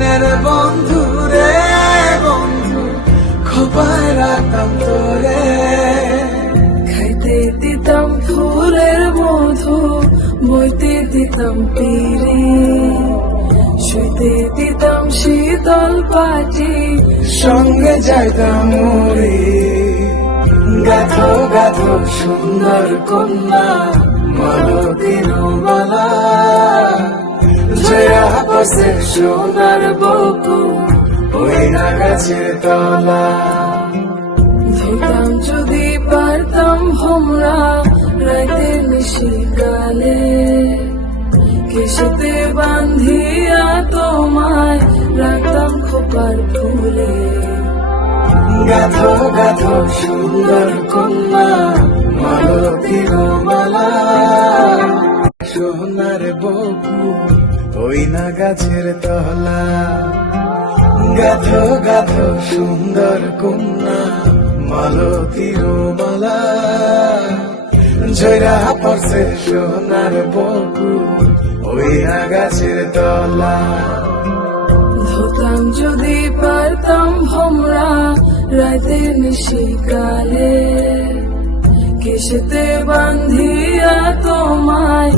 প্রাণের বন্ধু রে বন্ধু, খোপায় রাখতাম তোরে। খাইতে দিতাম ফুলের মধু, বইতে দিতাম পিরে, শুইতে দিতাম শীতল পাটি, সঙ্গে যাইতাম মরে। গাথো গাথো সুন্দর কন্যা মালতীর মালা, জয়া বসে সোনার বকুল ওই না গাছের তলা। ধরতাম যদি পারতাম ভোমরা রাইতে নিশিকালে, কেশতে বান্ধিয়া তোমায় রাখতাম খোপার ফুলে। গাথো গাথো সুন্দর কন্যা মালতীর মালা, সোনার বকুল ওই না গাছের তলা। গাথো গাথো সুন্দর কন্যা মালতীর মালা, জয়রা পড়ছে সোনার বকুল ওই না গাছের তলা। ধরতাম যদি পারতাম ভোমরা রাইতে নিশিকালে, কেশতে বান্ধিয়া তোমায়